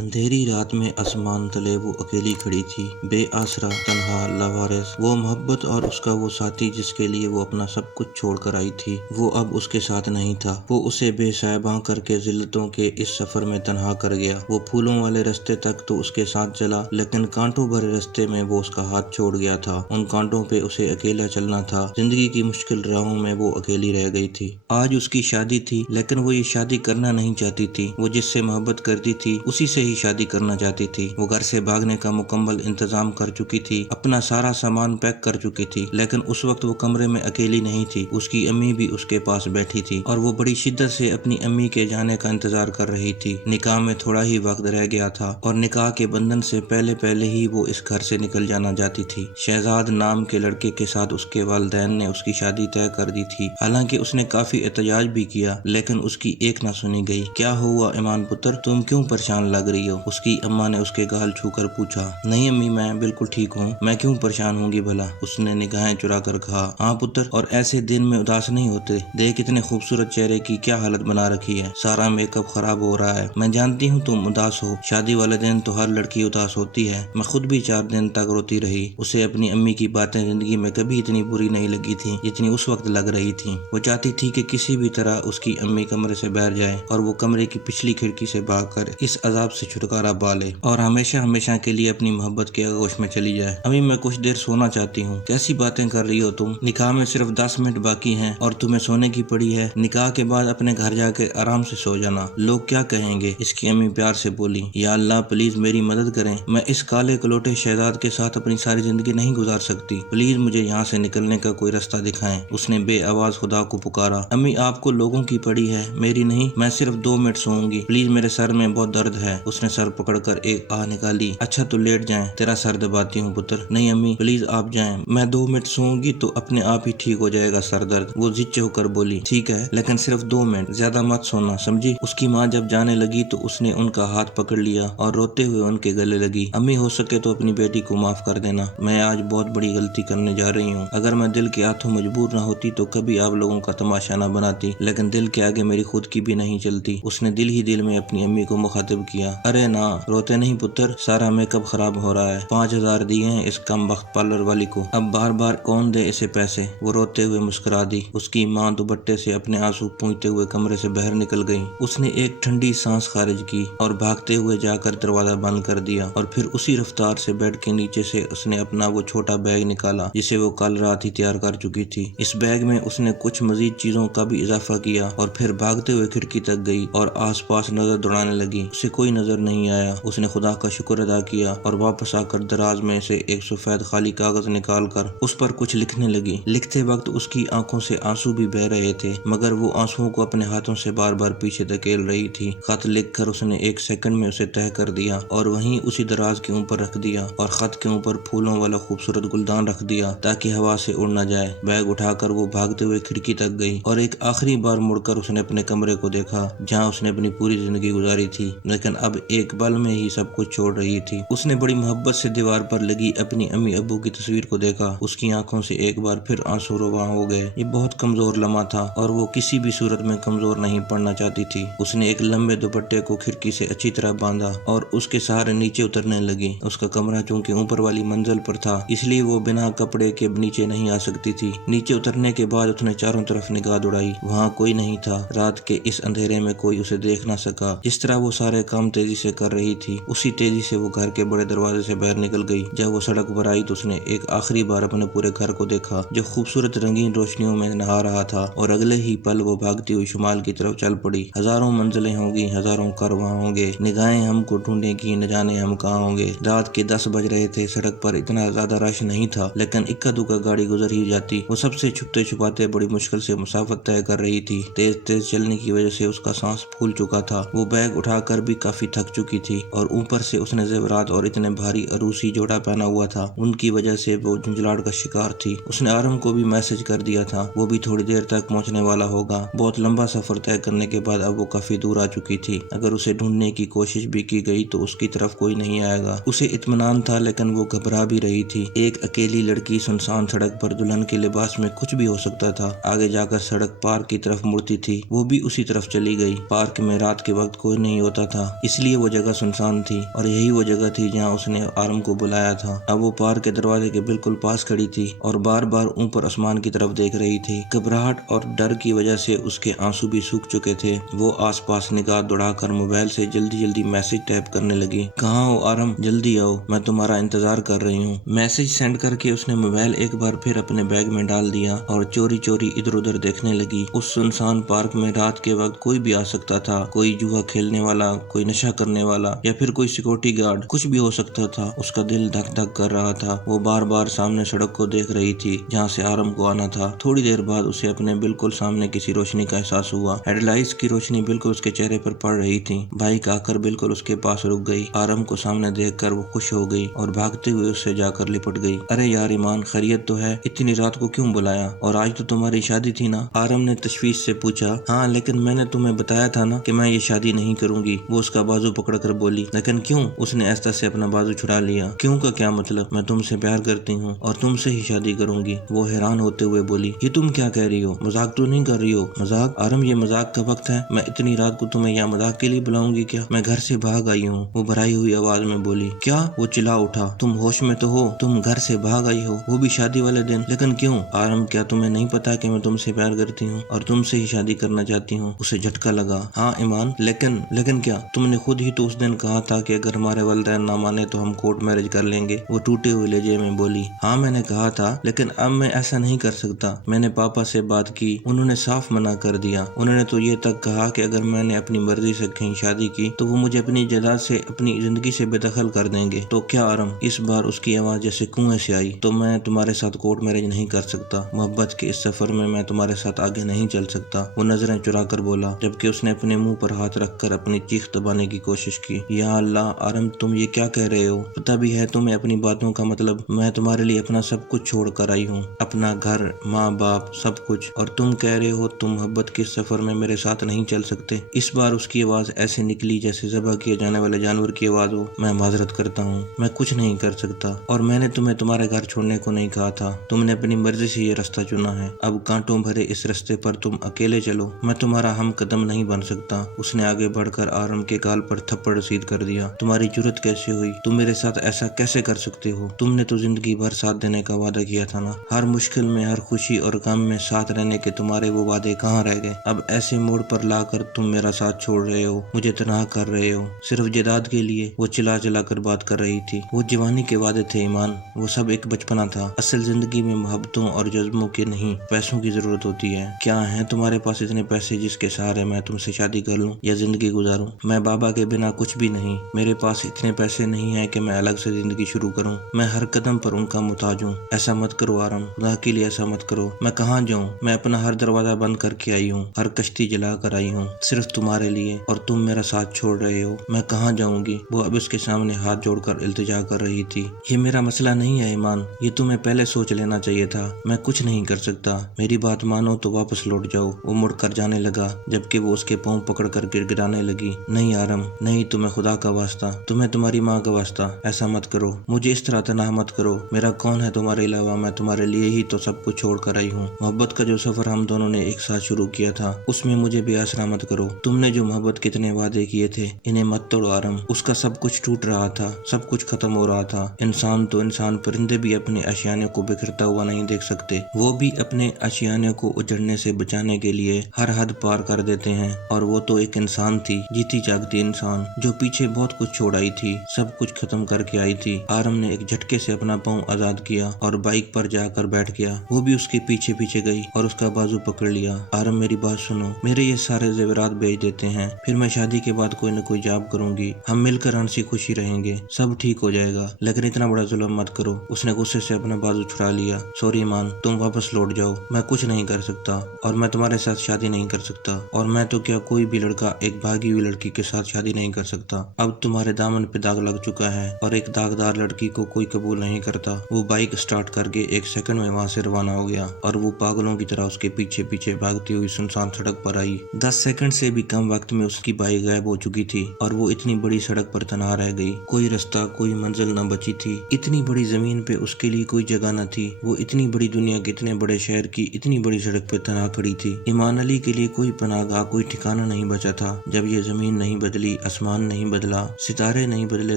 अंधेरी रात में आसमान तले वो अकेली खड़ी थी, बेआसरा, तन्हा, लावारिस। वो मोहब्बत और उसका वो साथी जिसके लिए वो अपना सब कुछ छोड़कर आई थी, वो अब उसके साथ नहीं था। वो उसे बेसाहिबा करके जिल्लतों के इस सफर में तन्हा कर गया। वो फूलों वाले रास्ते तक तो उसके साथ चला, लेकिन कांटों भरे रास्ते में वो उसका हाथ छोड़ गया था। उन कांटों पे उसे अकेला चलना था। जिंदगी की मुश्किल राहों में वो अकेली रह गई थी। आज उसकी शादी थी, लेकिन वो ये शादी करना नहीं चाहती थी। वो जिससे मोहब्बत करती थी उसी से ही शादी करना चाहती थी। वो घर से भागने का मुकम्मल इंतजाम कर चुकी थी, अपना सारा सामान पैक कर चुकी थी, लेकिन उस वक्त वो कमरे में अकेली नहीं थी। उसकी अम्मी भी उसके पास बैठी थी और वो बड़ी शिद्दत से अपनी अम्मी के जाने का इंतजार कर रही थी। निकाह में थोड़ा ही वक्त रह गया था और निकाह के बंधन से पहले पहले ही वो इस घर से निकल जाना चाहती थी। शहजाद नाम के लड़के के साथ उसके वालिदैन ने उसकी शादी तय कर दी थी। हालांकि उसने काफी एहतजाज भी किया, लेकिन उसकी एक ना सुनी गई। क्या हुआ ईमान पुत्र, तुम क्यों परेशान लग रही हो? उसकी अम्मा ने उसके गाल छूकर पूछा। नहीं अम्मी, मैं बिल्कुल ठीक हूँ, मैं क्यों परेशान होंगी भला? उसने निगाहें चुरा कर कहा। हाँ पुत्र, और ऐसे दिन में उदास नहीं होते। देख इतने खूबसूरत चेहरे की क्या हालत बना रखी है, सारा मेकअप खराब हो रहा है। मैं जानती हूँ तुम उदास हो, शादी वाले दिन तो हर लड़की उदास होती है। मैं खुद भी 4 दिन तक रोती रही। उसे अपनी अम्मी की बातें जिंदगी में कभी इतनी बुरी नहीं लगी थी जितनी उस वक्त लग रही थी। वो चाहती थी कि किसी भी तरह उसकी अम्मी कमरे से बाहर जाए और वो कमरे की पिछली खिड़की से भागकर इस अजाब से छुटकारा पा ले और हमेशा हमेशा के लिए अपनी मोहब्बत के आगोश में चली जाए। अम्मी मैं कुछ देर सोना चाहती हूँ। कैसी बातें कर रही हो तुम? निकाह में सिर्फ 10 मिनट बाकी हैं और तुम्हें सोने की पड़ी है। निकाह के बाद अपने घर जाके आराम से सो जाना, लोग क्या कहेंगे? इसकी अम्मी प्यार से बोली। या अल्लाह प्लीज मेरी मदद करें, मैं इस काले कलोटे शहजाद के साथ अपनी सारी जिंदगी नहीं गुजार सकती। प्लीज मुझे यहाँ से निकलने का कोई रास्ता दिखाएं। उसने बेआवाज खुदा को पुकारा। अम्मी आपको लोगों की पड़ी है, मेरी नहीं। मैं सिर्फ 2 मिनट सोऊंगी, प्लीज मेरे सर में बहुत दर्द है। उसने सर पकड़कर एक आह निकाली। अच्छा तो लेट जाएं, तेरा सर दबाती हूँ पुत्र। नहीं अम्मी प्लीज आप जाएं, मैं 2 मिनट सोऊंगी तो अपने आप ही ठीक हो जाएगा सर दर्द। वो जिच्चे होकर बोली। ठीक है, लेकिन सिर्फ 2 मिनट, ज्यादा मत सोना, समझी? उसकी माँ जब जाने लगी तो उसने उनका हाथ पकड़ लिया और रोते हुए उनके गले लगी। अम्मी हो सके तो अपनी बेटी को माफ कर देना, मैं आज बहुत बड़ी गलती करने जा रही हूँ। अगर मैं दिल के हाथों मजबूर न होती तो कभी आप लोगों का तमाशा न बनाती, लेकिन दिल के आगे मेरी खुद की भी नहीं चलती। उसने दिल ही दिल में अपनी अम्मी को मुखातिब किया। अरे ना, रोते नहीं पुत्र, सारा मेकअप खराब हो रहा है। 5000 दिए हैं इस कम वक्त पार्लर वाली को, अब बार बार कौन दे इसे पैसे? वो रोते हुए मुस्कुरा दी। उसकी माँ दुपट्टे से अपने आंसू पूंछते हुए कमरे से बाहर निकल गई। उसने एक ठंडी सांस खारिज की और भागते हुए जाकर दरवाजा बंद कर दिया और फिर उसी रफ्तार से बेड के नीचे से उसने अपना वो छोटा बैग निकाला जिसे वो कल रात ही तैयार कर चुकी थी। इस बैग में उसने कुछ मजीद चीजों का भी इजाफा किया और फिर भागते हुए खिड़की तक गई और आसपास नजर दौड़ाने लगी। उसे कोई नजर नहीं आया। उसने खुदा का शुक्र अदा किया और वापस आकर दराज में से एक सफेद खाली कागज निकाल कर उस पर कुछ लिखने लगी। लिखते वक्त उसकी आंखों से आंसू भी बह रहे थे, मगर वो आंसुओं को अपने हाथों से बार बार पीछे धकेल रही थी। खत लिखकर उसने 1 सेकंड में उसे तह कर दिया और वहीं उसी दराज के ऊपर रख दिया और खत के ऊपर फूलों वाला खूबसूरत गुलदान रख दिया ताकि हवा से उड़ न जाए। बैग उठाकर वो भागते हुए खिड़की तक गई और एक आखिरी बार मुड़कर उसने अपने कमरे को देखा जहाँ उसने अपनी पूरी जिंदगी गुजारी थी, लेकिन अब एक पल में ही सब कुछ छोड़ रही थी। उसने बड़ी मोहब्बत से दीवार पर लगी अपनी अम्मी अब्बू की तस्वीर को देखा। उसकी आंखों से एक बार फिर आंसू रवा हो गए। ये बहुत कमजोर लम्हा था और वो किसी भी सूरत में कमजोर नहीं पड़ना चाहती थी। उसने एक लंबे दुपट्टे को खिड़की से अच्छी तरह बांधा और उसके सहारे नीचे उतरने लगी। उसका कमरा चूंकि ऊपर वाली मंजिल पर था, इसलिए वो बिना कपड़े के नीचे नहीं आ सकती थी। नीचे उतरने के बाद उसने चारों तरफ निगाह दौड़ाई, वहाँ कोई नहीं था। रात के इस अंधेरे में कोई उसे देख ना सका। जिस तरह वो सारे काम तेजी से कर रही थी, उसी तेजी से वो घर के बड़े दरवाजे से बाहर निकल गई। जब वो सड़क पर आई तो उसने एक आखिरी बार अपने पूरे घर को देखा जो खूबसूरत रंगीन रोशनियों में नहा रहा था और अगले ही पल वो भागती हुई शुमाल की तरफ चल पड़ी। हजारों मंजिलें होंगी, हजारों घर वहाँ होंगे, निगाहें हमको ढूंढेंगी, न जाने हम कहाँ होंगे। रात के 10 बज रहे थे। सड़क पर इतना ज्यादा रश नहीं था, लेकिन इक्का दुक्का गाड़ी गुजर ही जाती। वो सबसे छुपते छुपाते बड़ी मुश्किल से मुसाफत तय कर रही थी। तेज तेज चलने की वजह से उसका सांस फूल चुका था। वो बैग उठाकर भी काफी थक चुकी थी और ऊपर से उसने जेवरात और इतने भारी अरूसी जोड़ा पहना हुआ था, उनकी वजह से वो झुंझलाहट का शिकार थी। उसने आरम को भी मैसेज कर दिया था, वो भी थोड़ी देर तक पहुंचने वाला होगा। बहुत लंबा सफर तय करने के बाद अब वो काफी दूर आ चुकी थी। अगर उसे ढूंढने की कोशिश भी की गई तो उसकी तरफ कोई नहीं आएगा। उसे इत्मीनान था, लेकिन वो घबरा भी रही थी। एक अकेली लड़की सुनसान सड़क पर दुल्हन के लिबास में कुछ भी हो सकता था। आगे जाकर सड़क पार्क की तरफ मुड़ती थी, वो भी उसी तरफ चली गई। पार्क में रात के वक्त कोई नहीं होता था, इसलिए इसलिए वो जगह सुनसान थी और यही वो जगह थी जहाँ उसने आरम को बुलाया था। अब वो पार्क के दरवाजे के बिल्कुल पास खड़ी थी और बार बार ऊपर आसमान की तरफ देख रही थी। घबराहट और डर की वजह से उसके आंसू भी सूख चुके थे। वो आसपास निगाह दौड़ाकर मोबाइल से जल्दी जल्दी मैसेज टाइप करने लगी। कहाँ हो आरम, जल्दी आओ, मैं तुम्हारा इंतजार कर रही हूँ। मैसेज सेंड करके उसने मोबाइल एक बार फिर अपने बैग में डाल दिया और चोरी चोरी इधर उधर देखने लगी। उस सुनसान पार्क में रात के वक्त कोई भी आ सकता था, कोई जुआ खेलने वाला, कोई नशा करने वाला या फिर कोई सिक्योरिटी गार्ड, कुछ भी हो सकता था। उसका दिल धक धक कर रहा था। वो बार बार सामने सड़क को देख रही थी जहाँ से आरम को आना था। थोड़ी देर बाद उसे अपने बिल्कुल सामने किसी रोशनी का एहसास हुआ। हेडलाइट्स की रोशनी बिल्कुल उसके चेहरे पर पड़ रही थी। बाइक आकर बिल्कुल उसके पास रुक गई। आरम को सामने देखकर वो खुश हो गई और भागते हुए उससे जाकर लिपट गई। अरे यार ईमान, खैरियत तो है? इतनी रात को क्यों बुलाया? और आज तो तुम्हारी शादी थी ना? आरम ने तशवीश से पूछा। हाँ, लेकिन मैंने तुम्हें बताया था ना कि मैं ये शादी नहीं करूंगी। वो उसका बाजू पकड़कर बोली। लेकिन क्यों? उसने ऐसा से अपना बाजू छुड़ा लिया। क्यों का क्या मतलब? मैं तुमसे प्यार करती हूँ और तुमसे ही शादी करूंगी। वो हैरान होते हुए बोली। ये तुम क्या कह रही हो? मजाक तो नहीं कर रही हो? मजाक? आरम, ये मजाक का वक्त है? मैं इतनी रात को तुम्हें यहाँ मजाक के लिए बुलाऊंगी क्या? मैं घर से भाग आई हूँ, वो भराई हुई आवाज में बोली। क्या? वो चिल्ला उठा। तुम होश में तो हो? तुम घर से भाग आई हो, वो भी शादी वाले दिन? लेकिन क्यों? आरम, क्या तुम्हें नहीं पता कि मैं तुमसे प्यार करती हूँ और तुमसे ही शादी करना चाहती हूँ? उसे झटका लगा। हाँ ईमान, लेकिन क्या? तुमने खुद ही तो उस दिन कहा था कि अगर हमारे वालिदैन ना माने तो हम कोर्ट मैरिज कर लेंगे। वो टूटे हुए लहजे में बोली। हाँ मैंने कहा था, लेकिन अब मैं ऐसा नहीं कर सकता। मैंने पापा से बात की, उन्होंने साफ मना कर दिया। उन्होंने तो ये तक कहा कि अगर मैंने अपनी मर्जी से कहीं शादी की तो वो मुझे अपनी जायदाद से, अपनी जिंदगी से बेदखल कर देंगे। तो क्या आरम? इस बार उसकी आवाज जैसे कुएं से आई। तो मैं तुम्हारे साथ कोर्ट मैरिज नहीं कर सकता। मोहब्बत के इस सफर में मैं तुम्हारे साथ आगे नहीं चल सकता। वो नजरें चुरा कर बोला, जबकि उसने अपने मुंह पर हाथ रखकर अपनी चीख दबाने की कोशिश की। या अल्लाह आरम, तुम ये क्या कह रहे हो? पता भी है तुम्हें अपनी बातों का मतलब? मैं तुम्हारे लिए अपना सब कुछ छोड़ कर आई हूँ, अपना घर, माँ बाप, सब कुछ, और तुम कह रहे हो तुम मोहब्बत के सफर में मेरे साथ नहीं चल सकते। इस बार उसकी आवाज ऐसे निकली जैसे ज़बह किए जाने वाले जानवर की आवाज हो। मैं माजरत करता हूँ, मैं कुछ नहीं कर सकता, और मैंने तुम्हें तुम्हारे घर छोड़ने को नहीं कहा था। तुमने अपनी मर्जी से ये रास्ता चुना है। अब कांटों भरे इस रास्ते पर तुम अकेले चलो, मैं तुम्हारा हम कदम नहीं बन सकता। उसने आगे बढ़कर आरम के गाल पर थप्पड़ रसीद कर दिया। तुम्हारी जुर्रत कैसे हुई? तुम मेरे साथ ऐसा कैसे कर सकते हो? तुमने तो जिंदगी भर साथ देने का वादा किया था ना। हर मुश्किल में, हर खुशी और गम में साथ रहने के तुम्हारे वो वादे कहाँ रह गए? अब ऐसे मोड़ पर लाकर तुम मेरा साथ छोड़ रहे हो, मुझे तनहा कर रहे हो, सिर्फ जायदाद के लिए। वो चिल्ला चिल्ला कर बात कर रही थी। वो जवानी के वादे थे ईमान, वो सब एक बचपना था। असल जिंदगी में मोहब्बतों और जज्बों के नहीं, पैसों की जरूरत होती है। क्या है तुम्हारे पास इतने पैसे जिसके सहारे मैं तुमसे शादी कर लूं या जिंदगी गुजारूं? मैं बाबा के बिना कुछ भी नहीं। मेरे पास इतने पैसे नहीं है कि मैं अलग से जिंदगी शुरू करूं। मैं हर कदम पर उनका मुताज हूं। ऐसा मत करो आरम, खुदा के लिए ऐसा मत करो। मैं कहाँ जाऊं? मैं अपना हर दरवाजा बंद करके आई हूँ, हर कश्ती जला कर आई हूँ, सिर्फ तुम्हारे लिए, और तुम मेरा साथ छोड़ रहे हो। मैं कहाँ जाऊंगी? वो अब उसके सामने हाथ जोड़कर इल्तिजा कर रही थी। ये मेरा मसला नहीं है ईमान, ये तुम्हें पहले सोच लेना चाहिए था। मैं कुछ नहीं कर सकता, मेरी बात मानो तो वापस लौट जाओ। वो मुड़कर जाने लगा, जबकि वो उसके पाँव पकड़कर गिड़गिड़ाने लगी। नहीं आरम, नहीं, तुम्हें खुदा का वास्ता, तुम्हें तुम्हारी माँ का वास्ता, ऐसा मत करो। मुझे इस तरह तनाह मत करो। मेरा कौन है तुम्हारे अलावा? मैं तुम्हारे लिए ही तो सब कुछ छोड़ कर आई हूँ। मोहब्बत का जो सफर हम दोनों ने एक साथ शुरू किया था, उसमें मुझे बेआसरा मत करो। तुमने जो मोहब्बत के इतने वादे किए थे, इन्हें मत तोड़ो आरम। उसका सब कुछ टूट रहा था, सब कुछ खत्म हो रहा था। इंसान तो इंसान, परिंदे भी अपने आशियाने को बिखरता हुआ नहीं देख सकते। वो भी अपने आशियाने को उजड़ने से बचाने के लिए हर हद पार कर देते हैं। और वो तो एक इंसान थी, जीती जागती इंसान, जो पीछे बहुत कुछ छोड़ आई थी, सब कुछ खत्म करके आई थी। आरम ने एक झटके से अपना पाँव आजाद किया और बाइक पर जाकर बैठ गया। वो भी उसके पीछे पीछे गई और उसका बाजू पकड़ लिया। आरम, मेरी बात सुनो, मेरे ये सारे जेवरात बेच देते हैं, फिर मैं शादी के बाद कोई न कोई जॉब करूंगी, हम मिलकर हंसी खुशी रहेंगे, सब ठीक हो जाएगा, लेकिन इतना बड़ा जुल्म मत करो। उसने गुस्से से अपना बाजू छुड़ा लिया। सॉरी मान, तुम वापस लौट जाओ, मैं कुछ नहीं कर सकता, और मैं तुम्हारे साथ शादी नहीं कर सकता। और मैं तो क्या, कोई भी लड़का एक भागी हुई लड़की के साथ शादी नहीं कर सकता। अब तुम्हारे दामन पे दाग लग चुका है, और एक दागदार लड़की को कोई कबूल नहीं करता। वो बाइक स्टार्ट करके एक सेकंड में वहाँ से रवाना हो गया, और वो पागलों की तरह उसके पीछे पीछे भागती हुई सुनसान सड़क पर आई। 10 सेकंड से भी कम वक्त में उसकी बाइक गायब हो चुकी थी, और वो इतनी बड़ी सड़क पर तनहा रह गई। कोई रास्ता, कोई मंजिल न बची थी। इतनी बड़ी जमीन पे उसके लिए कोई जगह न थी। वो इतनी बड़ी दुनिया के इतने बड़े शहर की इतनी बड़ी सड़क पे तनहा खड़ी थी। ईमान अली के लिए कोई पनाहगाह, कोई ठिकाना नहीं बचा था। जब ये जमीन नहीं बदली جی آسمان نہیں بدلا، ستارے نہیں بدلے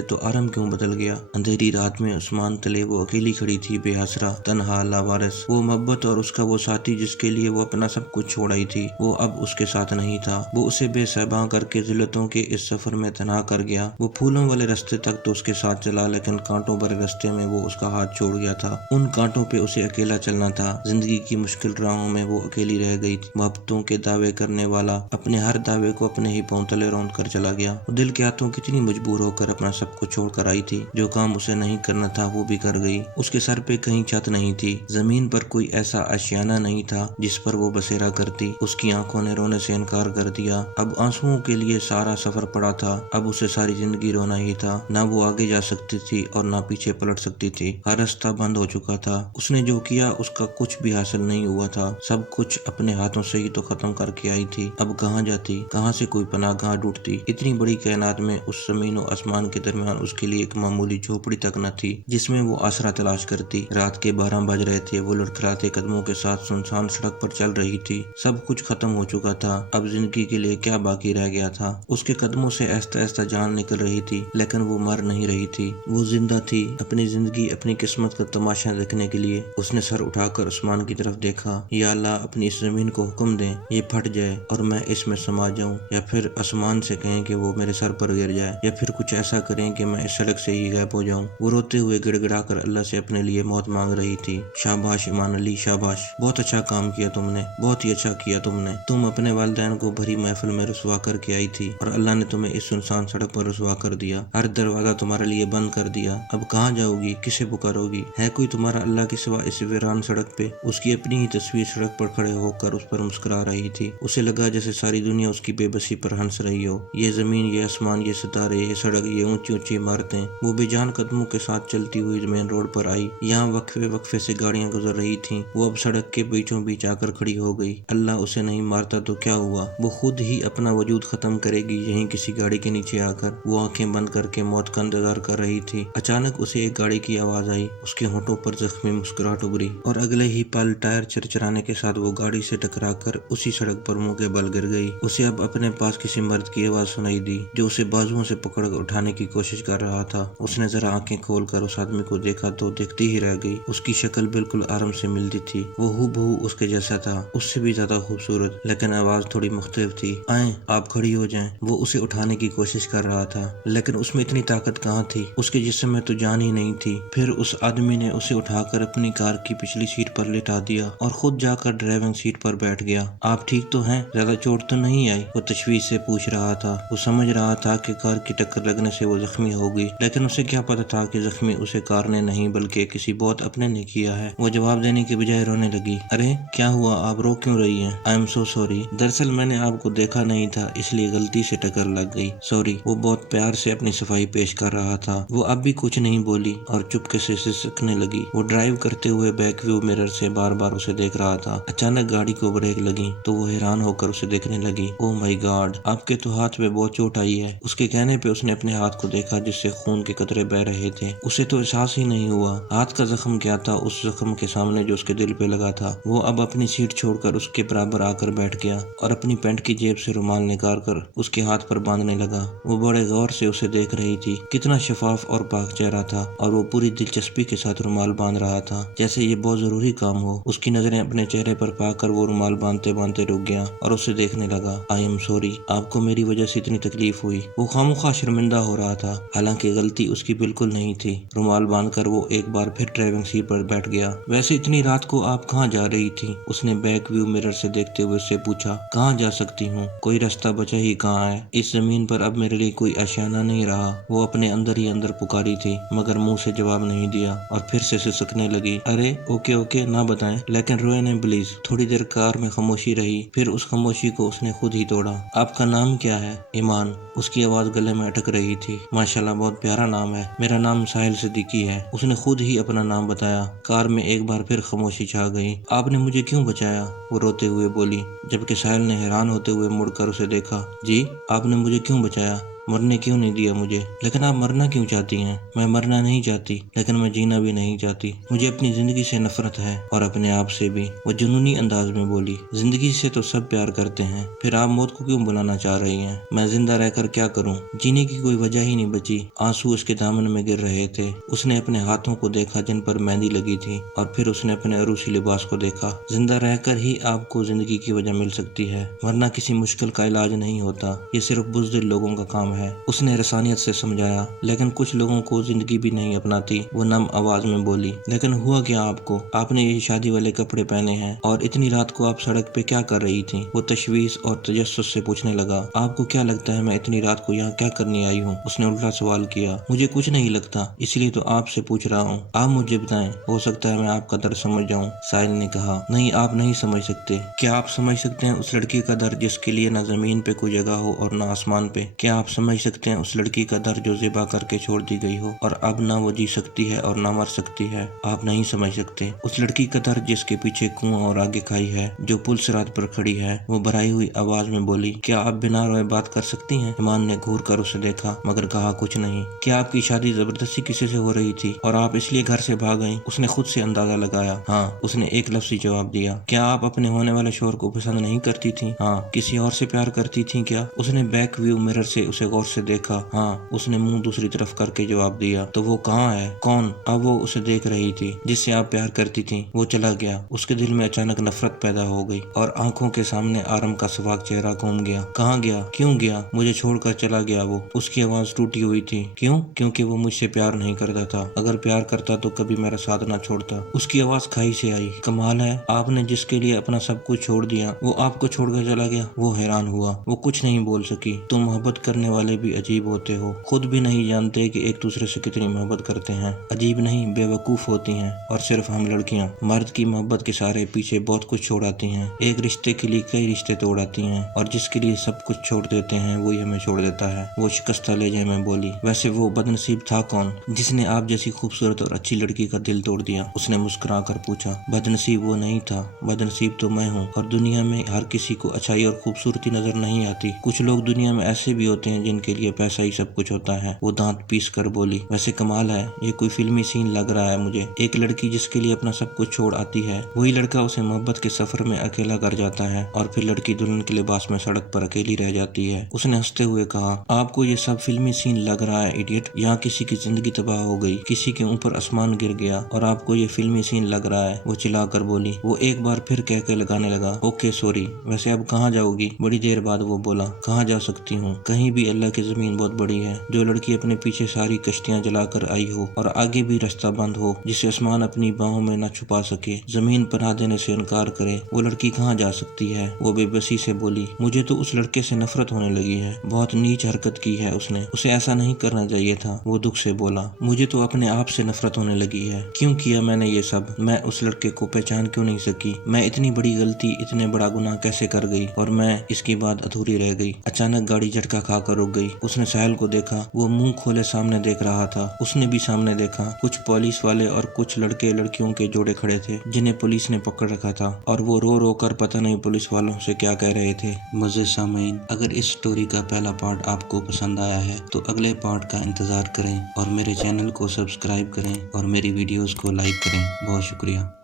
تو عالم کیوں بدل گیا؟ اندھیری رات میں آسمان تلے وہ اکیلی کھڑی تھی، بے آسرا، تنہا، لاوارث۔ وہ محبت اور اس کا وہ ساتھی جس کے لیے وہ اپنا سب کچھ چھوڑ آئی تھی، وہ اب اس کے ساتھ نہیں تھا۔ وہ اسے بے صحباں کر کے ذلتوں کے اس سفر میں تنہا کر گیا۔ وہ پھولوں والے رستے تک تو اس کے ساتھ چلا، لیکن کانٹوں بھرے رستے میں وہ اس کا ہاتھ چھوڑ گیا تھا۔ ان کانٹوں پہ اسے اکیلا چلنا تھا۔ زندگی کی مشکل راہوں میں وہ اکیلی رہ گئی تھی۔ محبتوں کے دعوے کرنے والا اپنے ہر دعوے کو اپنے ہی پاؤں تلے روند کر چلا گیا۔ وہ دل کے ہاتھوں کتنی مجبور ہو کر اپنا سب کچھ چھوڑ کر آئی تھی۔ جو کام اسے نہیں کرنا تھا وہ بھی کر گئی۔ اس کے سر پہ کہیں چھت نہیں تھی، زمین پر کوئی ایسا آشیانہ نہیں تھا جس پر وہ بسیرا کرتی۔ اس کی آنکھوں نے رونے سے انکار کر دیا۔ اب آنسوؤں کے لیے سارا سفر پڑا تھا۔ اب اسے ساری زندگی رونا ہی تھا۔ نہ وہ آگے جا سکتی تھی اور نہ پیچھے پلٹ سکتی تھی۔ ہر راستہ بند ہو چکا تھا۔ اس نے جو کیا اس کا کچھ بھی حاصل نہیں ہوا تھا۔ سب کچھ اپنے ہاتھوں سے ہی تو ختم کر کے آئی تھی۔ اب کہاں جاتی؟ کہاں سے کوئی پناہ گاہ ڈھونڈتی؟ اتنی بڑی کائنات میں اس زمین و آسمان کے درمیان اس کے لیے ایک معمولی جھوپڑی تک نہ تھی جس میں وہ آسرا تلاش کرتی۔ رات کے 12 بج رہے تھے۔ وہ لڑکھڑاتے قدموں کے ساتھ سنسان سڑک پر چل رہی تھی۔ سب کچھ ختم ہو چکا تھا۔ اب زندگی کے لیے کیا باقی رہ گیا تھا؟ اس کے قدموں سے آہستہ آہستہ جان نکل رہی تھی، لیکن وہ مر نہیں رہی تھی۔ وہ زندہ تھی، اپنی زندگی، اپنی قسمت کا تماشا دیکھنے کے لیے۔ اس نے سر اٹھا کر آسمان کی طرف دیکھا۔ یا اللہ، اپنی اس زمین کو حکم دیں یہ پھٹ جائے اور میں اس میں سما جاؤں، یا پھر آسمان سے کہیں کہ وہ میرے سر پر گر جائے، یا پھر کچھ ایسا کریں کہ میں اس سڑک سے ہی غائب ہو جاؤں۔ وہ روتے ہوئے گڑ گڑا کر اللہ سے اپنے لیے موت مانگ رہی تھی۔ شاباش ایمان علی، شاباش، بہت اچھا کام کیا تم نے، بہت ہی اچھا کیا تم نے۔ تم اپنے والدین کو بھری محفل میں رسوا کر کے آئی تھی اور اللہ نے تمہیں اس سنسان سڑک پر رسوا کر دیا۔ ہر دروازہ تمہارے لیے بند کر دیا۔ اب کہاں جاؤ گی؟ کسے پکارو گی؟ ہے کوئی تمہارا اللہ کے سوا اس ویران سڑک پہ؟ اس کی اپنی ہی تصویر سڑک پر کھڑے ہو کر اس پر مسکرا رہی تھی۔ اسے لگا جیسے ساری دنیا اس کی بے بسی پر ہنس رہی ہو۔ یہ زمین، یہ آسمان، یہ ستارے، یہ سڑک، یہ اونچی اونچی عمارتیں۔ وہ بے جان قدموں کے ساتھ چلتی ہوئی مین روڈ پر آئی۔ یہاں وقفے وقفے سے گاڑیاں گزر رہی تھیں۔ وہ اب سڑک کے بیچوں بیچ آ کر کھڑی ہو گئی۔ اللہ اسے نہیں مارتا تو کیا ہوا؟ وہ خود ہی اپنا وجود ختم کرے گی یہیں کسی گاڑی کے نیچے آ کر۔ وہ آنکھیں بند کر کے موت کا انتظار کر رہی تھی۔ اچانک اسے ایک گاڑی کی آواز آئی۔ اس کے ہونٹوں پر زخمی مسکراہٹ ابھری اور اگلے ہی پل ٹائر چرچرانے کے ساتھ وہ گاڑی سے ٹکرا کر اسی سڑک پر منہ کے بل گر گئی۔ اسے اب اپنے پاس کسی مرد کی آواز سنائی دی جو اسے بازوؤں سے پکڑ کر اٹھانے کی کوشش کر رہا تھا۔ اس نے ذرا آنکھیں کھول کر اس آدمی کو دیکھا تو دیکھتی ہی رہ گئی۔ اس کی شکل بالکل آرم سے ملتی تھی۔ وہ ہو بہو اس کے جیسا تھا، اس سے بھی زیادہ خوبصورت، لیکن آواز تھوڑی مختلف تھی۔ آئیں، آپ کھڑی ہو جائیں۔ وہ اسے اٹھانے کی کوشش کر رہا تھا، لیکن اس میں اتنی طاقت کہاں تھی؟ اس کے جسم میں تو جان ہی نہیں تھی۔ پھر اس آدمی نے اسے اٹھا کر اپنی کار کی پچھلی سیٹ پر لٹا دیا اور خود جا کر ڈرائیونگ سیٹ پر بیٹھ گیا۔ آپ ٹھیک تو ہیں؟ زیادہ چوٹ تو نہیں آئی؟ وہ تشویش سے پوچھ رہا تھا۔ وہ سمجھ رہا تھا کہ کار کی ٹکر لگنے سے وہ زخمی ہو گئی، لیکن اسے کیا پتا تھا کہ زخمی اسے کار نے نہیں بلکہ کسی بہت اپنے نے کیا ہے۔ وہ جواب دینے کے بجائے رونے لگی۔ ارے کیا ہوا؟ آپ رو کیوں رہی ہیں؟ آئی ایم سو سوری، دراصل میں نے آپ کو دیکھا نہیں تھا اس لیے غلطی سے ٹکر لگ گئی، سوری۔ وہ بہت پیار سے اپنی صفائی پیش کر رہا تھا۔ وہ اب بھی کچھ نہیں بولی اور چپکے سے سسکنے لگی۔ وہ ڈرائیو کرتے ہوئے بیک ویو مرر سے بار بار اسے دیکھ رہا تھا۔ اچانک گاڑی کو بریک لگی تو وہ حیران ہو کر اسے دیکھنے لگی۔ او مائی گاڈ، آپ کے تو ہاتھ میں بہت چوٹ آئی ہے۔ اس کے کہنے پہ اس نے اپنے ہاتھ کو دیکھا جس سے خون کے قطرے بہہ رہے تھے۔ اسے تو احساس ہی نہیں ہوا ہاتھ کا زخم کیا تھا اس زخم کے سامنے جو اس کے دل پہ لگا تھا۔ وہ اب اپنی سیٹ چھوڑ کر اس کے برابر آ کر بیٹھ گیا اور اپنی پینٹ کی جیب سے رومال نکال کر اس کے ہاتھ پر باندھنے لگا۔ وہ بڑے غور سے اسے دیکھ رہی تھی۔ کتنا شفاف اور پاک چہرہ تھا اور وہ پوری دلچسپی کے ساتھ رومال باندھ رہا تھا جیسے یہ بہت ضروری کام ہو۔ اس کی نظریں اپنے چہرے پر پا کر وہ رومال باندھتے باندھتے رک گیا اور اسے دیکھنے لگا۔ آئی ایم سوری، آپ کو میری وجہ سے اتنی تکلیف ہوئی۔ وہ خواہ شرمندہ ہو رہا تھا، حالانکہ غلطی اس کی بالکل نہیں تھی۔ رومال باندھ کر وہ ایک بار پھر ڈرائیونگ سیٹ پر بیٹھ گیا۔ ویسے اتنی رات کو آپ کہاں جا رہی تھی؟ اس نے بیک ویو مرر سے دیکھتے ہوئے اس سے پوچھا۔ کہاں جا سکتی ہوں؟ کوئی راستہ بچا ہی کہاں ہے؟ اس زمین پر اب میرے لیے کوئی آشیانہ نہیں رہا۔ وہ اپنے اندر ہی اندر پکاری تھی مگر منہ سے جواب نہیں دیا اور پھر سے سسکنے لگی۔ ارے اوکے نہ بتائیں، لیکن روئے نہیں پلیز۔ تھوڑی دیر کار میں خاموشی رہی، پھر اس خاموشی کو اس نے خود ہی توڑا۔ آپ کا نام کیا ہے؟ ایمان۔ اس کی آواز گلے میں اٹک رہی تھی۔ ماشاءاللہ، بہت پیارا نام ہے۔ میرا نام ساحل صدیقی ہے۔ اس نے خود ہی اپنا نام بتایا۔ کار میں ایک بار پھر خاموشی چھا گئی۔ آپ نے مجھے کیوں بچایا؟ وہ روتے ہوئے بولی، جبکہ ساحل نے حیران ہوتے ہوئے مڑ کر اسے دیکھا۔ جی، آپ نے مجھے کیوں بچایا؟ मरने क्यों नहीं दिया मुझे? लेकिन आप मरना क्यों चाहती हैं? मैं मरना नहीं चाहती, लेकिन मैं जीना भी नहीं चाहती। मुझे अपनी जिंदगी से नफरत है और अपने आप से भी, वो जुनूनी अंदाज में बोली। जिंदगी से तो सब प्यार करते हैं, फिर आप मौत को क्यों बुलाना चाह रही हैं? मैं जिंदा रहकर क्या करूं? जीने की कोई वजह ही नहीं बची। आंसू उसके दामन में गिर रहे थे। उसने अपने हाथों को देखा जिन पर मेहंदी लगी थी, और फिर उसने अपने अरूसी लिबास को देखा। जिंदा रहकर ही आपको जिंदगी की वजह मिल सकती है, मरना किसी मुश्किल का इलाज नहीं होता। ये सिर्फ बुज़दिल लोगों का काम है, उसने रसानियत से समझाया। लेकिन कुछ लोगों को जिंदगी भी नहीं अपनाती। वो नम आवाज में बोली, लेकिन हुआ क्या आपको? आपने ये शादी वाले कपड़े पहने हैं और इतनी रात को आप सड़क पे क्या कर रही थी? वो तशवीश और तजस्सुस से पूछने लगा। आपको क्या लगता है मैं इतनी रात को यहाँ क्या करने आई हूँ? उसने उल्टा सवाल किया। मुझे कुछ नहीं लगता, इसलिए तो आपसे पूछ रहा हूँ। आप मुझे बताएं, हो सकता है मैं आपका दर्द समझ जाऊँ। साहिल ने कहा। नहीं, आप नहीं समझ सकते। क्या आप समझ सकते हैं उस लड़की का दर्द जिसके लिए न जमीन पे कोई जगह हो और न आसमान पे? क्या आप समझ सकते हैं उस लड़की का दर्द जो ज़िबा करके छोड़ दी गई हो और अब ना वो जी सकती है और ना मर सकती है? आप नहीं समझ सकते। उस लड़की का दर्द जिसके पीछे कुआं और आगे खाई है, जो पुल सिरात पर खड़ी है। वो भराई हुई आवाज में बोली। क्या आप बिना रोए बात कर सकती हैं? ईमान ने घूर कर उसे देखा मगर कहा कुछ नहीं। क्या आपकी शादी जबरदस्ती किसी से हो रही थी और आप इसलिए घर से भाग गई? उसने खुद से अंदाजा लगाया। हाँ, उसने एक लफ्ज़ी जवाब दिया। क्या आप अपने होने वाले शोहर को पसंद नहीं करती थी? हाँ। किसी और से प्यार करती थी क्या? उसने बैक व्यू मिरर से उसे गौर से देखा। हाँ, उसने मुंह दूसरी तरफ करके जवाब दिया। तो वो कहाँ है? कौन? अब वो उसे देख रही थी जिससे आप प्यार करती थी। वो चला गया। उसके दिल में अचानक नफरत पैदा हो गई और आंखों के सामने आरम का सवाक चेहरा घूम गया। कहाँ गया? क्यों गया? मुझे छोड़कर चला गया वो। उसकी आवाज टूटी हुई थी। क्यों? क्योंकि वो मुझसे प्यार नहीं करता था। अगर प्यार करता तो कभी मेरा साथ ना छोड़ता। उसकी आवाज खाई से आई। कमाल है, आपने जिसके लिए अपना सब कुछ छोड़ दिया वो आपको छोड़कर चला गया। वो हैरान हुआ। वो कुछ नहीं बोल सकी। तुम मोहब्बत करने वाले भी अजीब होते हो, खुद भी नहीं जानते कि एक दूसरे से कितनी मोहब्बत करते हैं। अजीब नहीं, बेवकूफ होती हैं। और सिर्फ हम लड़कियां मर्द की मोहब्बत के सारे पीछे बहुत कुछ छोड़ आती हैं। एक रिश्ते के लिए कई रिश्ते तोड़ आती हैं और जिसके लिए सब कुछ छोड़ देते हैं वही हमें छोड़ देता है। वो शिकस्ता लहजे में बोली। वैसे वो बदनसीब था कौन जिसने आप जैसी खूबसूरत और अच्छी लड़की का दिल तोड़ दिया? उसने मुस्कुरा कर पूछा। बदनसीब वो नहीं था, बदनसीब तो मैं हूँ। और दुनिया में हर किसी को अच्छाई और खूबसूरती नजर नहीं आती। कुछ लोग दुनिया में ऐसे भी होते हैं जिनके लिए पैसा ही सब कुछ होता है। वो दांत पीस कर बोली। वैसे कमाल है, ये कोई फिल्मी सीन लग रहा है मुझे। एक लड़की जिसके लिए अपना सब कुछ छोड़ आती है, वही लड़का उसे मोहब्बत के सफर में अकेला कर जाता है और फिर लड़की दुल्हन के लिबास में सड़क पर अकेली रह जाती है। उसने हंसते हुए कहा। आपको ये सब फिल्मी सीन लग रहा है इडियट। यहाँ किसी की जिंदगी तबाह हो गई, किसी के ऊपर आसमान गिर गया और आपको ये फिल्मी सीन लग रहा है? वो चिल्ला कर बोली। वो एक बार फिर कह के लगाने लगा। Okay sorry. वैसे अब कहाँ जाओगी? बड़ी देर बाद वो बोला। कहाँ जा सकती हूँ? कहीं भी। अल्लाह की जमीन बहुत बड़ी है। जो लड़की अपने पीछे सारी कश्तियाँ जलाकर आई हो और आगे भी रास्ता बंद हो, जिसे आसमान अपनी बाहों में न छुपा सके, जमीन पनाह देने से इनकार करे, वो लड़की कहाँ जा सकती है? वो बेबसी से बोली। मुझे तो उस लड़के से नफरत होने लगी है। बहुत नीच हरकत की है उसने, उसे ऐसा नहीं करना चाहिए था। वो दुख से बोला। मुझे तो अपने आप से नफरत होने लगी है। क्यों किया मैंने ये सब? मैं उस लड़के को पहचान क्यों नहीं सकी? मैं इतनी बड़ी गलती, इतने बड़ा गुनाह कैसे कर गई? और मैं इसके बाद अधूरी रह गई। अचानक गाड़ी झटका खाकर रुक गई। उसने साहिल को देखा। वो मुंह खोले सामने देख रहा था। उसने भी सामने देखा। कुछ पुलिस वाले और कुछ लड़के लड़कियों के जोड़े खड़े थे जिन्हें पुलिस ने पकड़ रखा था और वो रो रो कर पता नहीं पुलिस वालों से क्या कह रहे थे। मजे सामीन, अगर इस स्टोरी का पहला पार्ट आपको पसंद आया है तो अगले पार्ट का इंतजार करें और मेरे चैनल को सब्सक्राइब करें और मेरी वीडियोस को लाइक करें। बहुत शुक्रिया।